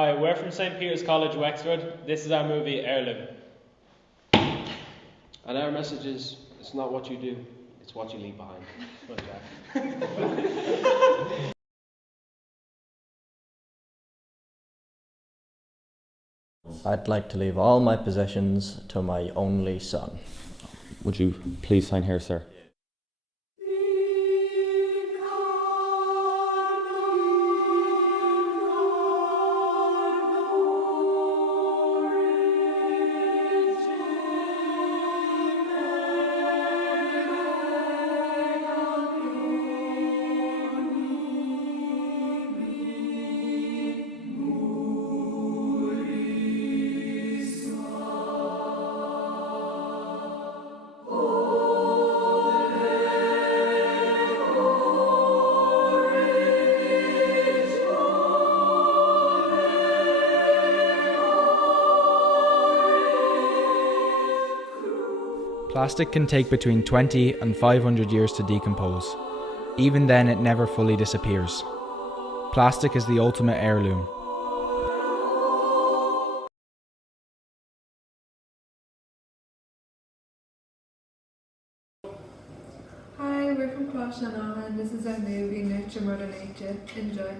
Hi, we're from St. Peter's College, Wexford. This is our movie Heirloom. And our message is, it's not what you do, it's what you leave behind. Good job. I'd like to leave all my possessions to my only son. Would you please sign here, sir? Plastic can take between 20 and 500 years to decompose. Even then, it never fully disappears. Plastic is the ultimate heirloom. Hi, we're from Cross and this is our movie Nurture Mother Nature. Enjoy.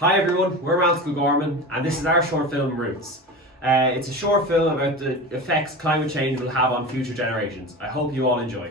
Hi everyone, we're Mount Gorman and this is our short film Roots. It's a short film about the effects climate change will have on future generations. I hope you all enjoy.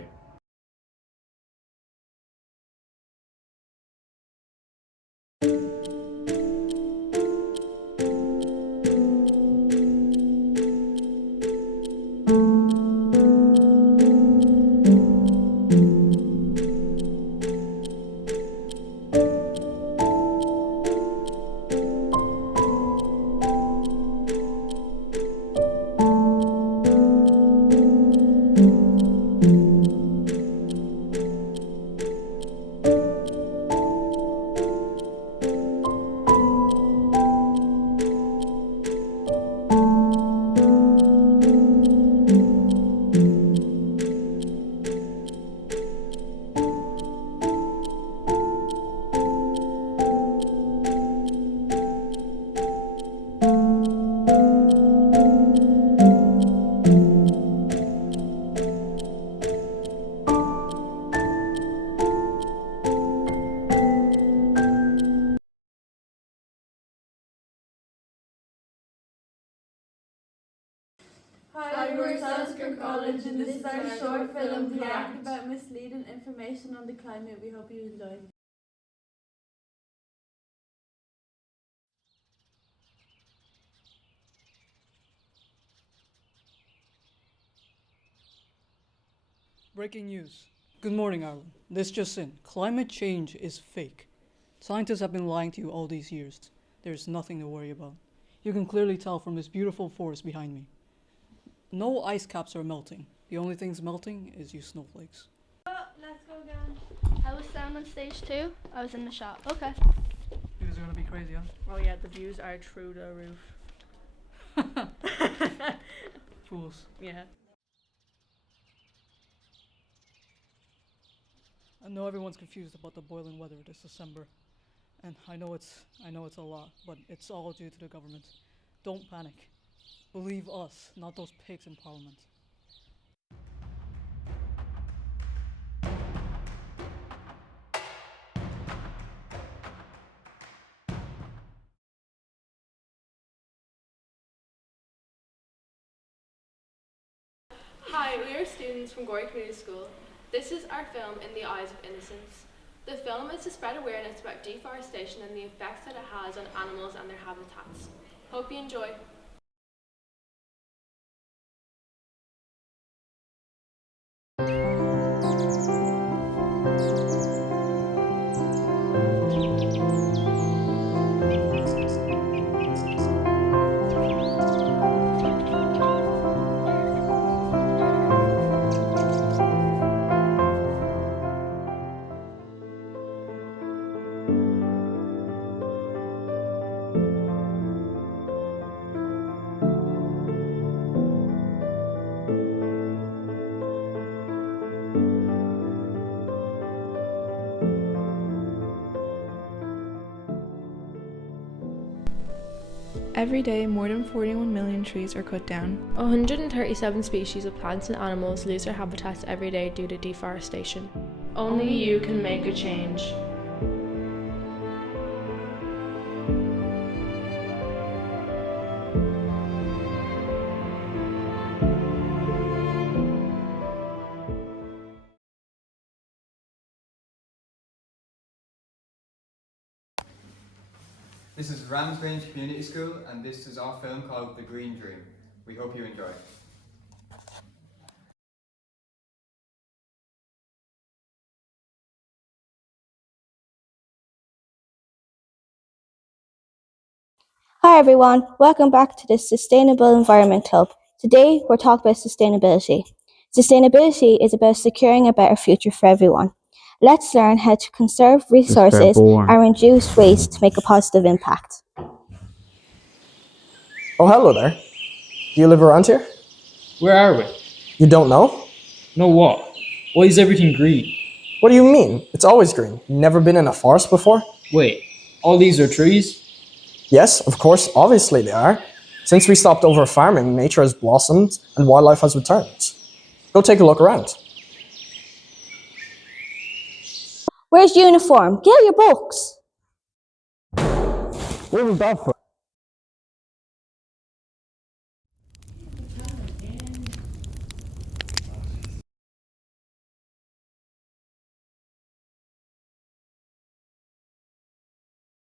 Hi, we're at Sanskrit College and this is our short film React about misleading information on the climate. We hope you enjoy. Breaking news. Good morning, Ireland. This just in. Climate change is fake. Scientists have been lying to you all these years. There's nothing to worry about. You can clearly tell from this beautiful forest behind me. No ice caps are melting. The only thing's melting is you snowflakes. Let's go again. I was sound on stage 2. I was in the shop. Okay. You guys are gonna be crazy, huh? Oh yeah, the views are through the roof. Fools. Yeah. I know everyone's confused about the boiling weather this December. And I know it's a lot, but it's all due to the government. Don't panic. Believe us, not those pigs in Parliament. Hi, we are students from Gorey Community School. This is our film, In the Eyes of Innocence. The film is to spread awareness about deforestation and the effects that it has on animals and their habitats. Hope you enjoy. Every day, more than 41 million trees are cut down. 137 species of plants and animals lose their habitats every day due to deforestation. Only you can make a change. This is Ramsgrange Community School, and this is our film called The Green Dream. We hope you enjoy. Hi everyone, welcome back to the Sustainable Environment Club. Today we're talking about sustainability. Sustainability is about securing a better future for everyone. Let's learn how to conserve resources and reduce waste to make a positive impact. Oh, hello there. Do you live around here? Where are we? You don't know? No what? Why is everything green? What do you mean? It's always green. Never been in a forest before? Wait, all these are trees? Yes, of course, obviously they are. Since we stopped over farming, nature has blossomed and wildlife has returned. Go take a look around. Where's uniform? Get out your books! What was that for?